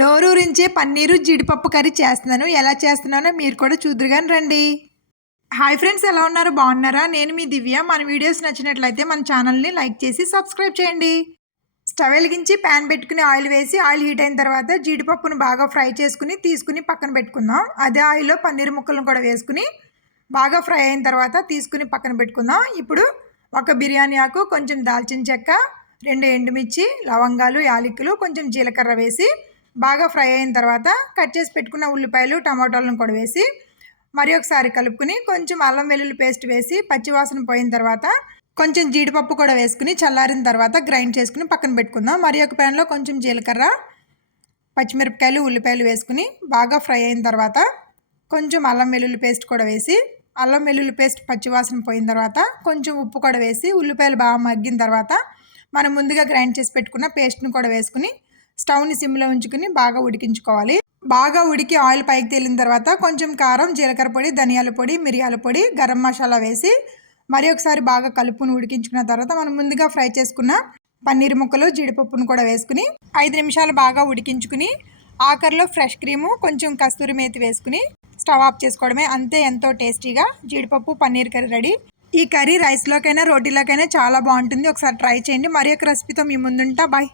నోరూరించే పన్నీరు జీడిపప్పు కర్రీ చేస్తున్నాను. ఎలా చేస్తున్నానో మీరు కూడా చూద్దురు గాని రండి. హాయ్ ఫ్రెండ్స్, ఎలా ఉన్నారు? బాగున్నారా? నేను మీ దివ్య. మన వీడియోస్ నచ్చినట్లయితే మన ఛానల్ని లైక్ చేసి సబ్స్క్రైబ్ చేయండి. స్టవ్ వెలిగించి ప్యాన్ పెట్టుకుని ఆయిల్ వేసి ఆయిల్ హీట్ అయిన తర్వాత జీడిపప్పును బాగా ఫ్రై చేసుకుని తీసుకుని పక్కన పెట్టుకుందాం. అదే ఆయిల్లో పన్నీర్ ముక్కలను కూడా వేసుకుని బాగా ఫ్రై అయిన తర్వాత తీసుకుని పక్కన పెట్టుకుందాం. ఇప్పుడు ఒక బిర్యానీ ఆకు, కొంచెం దాల్చిన చెక్క, 2 ఎండుమిర్చి, లవంగాలు, యాలకులు, కొంచెం జీలకర్ర వేసి బాగా ఫ్రై అయిన తర్వాత కట్ చేసి పెట్టుకున్న ఉల్లిపాయలు, టమాటాలను కూడా వేసి మరి ఒకసారి కలుపుకుని కొంచెం అల్లం వెల్లుల్లి పేస్ట్ వేసి పచ్చివాసన పోయిన తర్వాత కొంచెం జీడిపప్పు కూడా వేసుకుని చల్లారిన తర్వాత గ్రైండ్ చేసుకుని పక్కన పెట్టుకుందాం. మరి ఒక ప్యాన్లో కొంచెం జీలకర్ర, పచ్చిమిరపకాయలు, ఉల్లిపాయలు వేసుకుని బాగా ఫ్రై అయిన తర్వాత కొంచెం అల్లం వెల్లుల్లి పేస్ట్ కూడా వేసి అల్లం వెల్లుల్లి పేస్ట్ పచ్చివాసన పోయిన తర్వాత కొంచెం ఉప్పు కూడా వేసి ఉల్లిపాయలు బాగా మగ్గిన తర్వాత మనం ముందుగా గ్రైండ్ చేసి పెట్టుకున్న పేస్ట్ని కూడా వేసుకుని స్టవ్ని సిమ్లో ఉంచుకుని బాగా ఉడికించుకోవాలి. బాగా ఉడికి ఆయిల్ పైకి తేలిన తర్వాత కొంచెం కారం, జీలకర్ర పొడి, ధనియాల పొడి, మిరియాల పొడి, గరం మసాలా వేసి మరి ఒకసారి బాగా కలుపుని ఉడికించుకున్న తర్వాత మనం ముందుగా ఫ్రై చేసుకున్న పన్నీర్ ముక్కలు, జీడిపప్పును కూడా వేసుకుని 5 నిమిషాలు బాగా ఉడికించుకుని ఆఖరిలో ఫ్రెష్ క్రీము, కొంచెం కస్తూరి మేతి వేసుకుని స్టవ్ ఆఫ్ చేసుకోవడమే. అంతే, ఎంతో టేస్టీగా జీడిపప్పు పన్నీర్ కర్రీ రెడీ. ఈ కర్రీ రైస్లోకైనా రోటీలోకైనా చాలా బాగుంటుంది. ఒకసారి ట్రై చేయండి. మరి ఒక రెసిపీతో మీ ముందుంటా. బాయ్.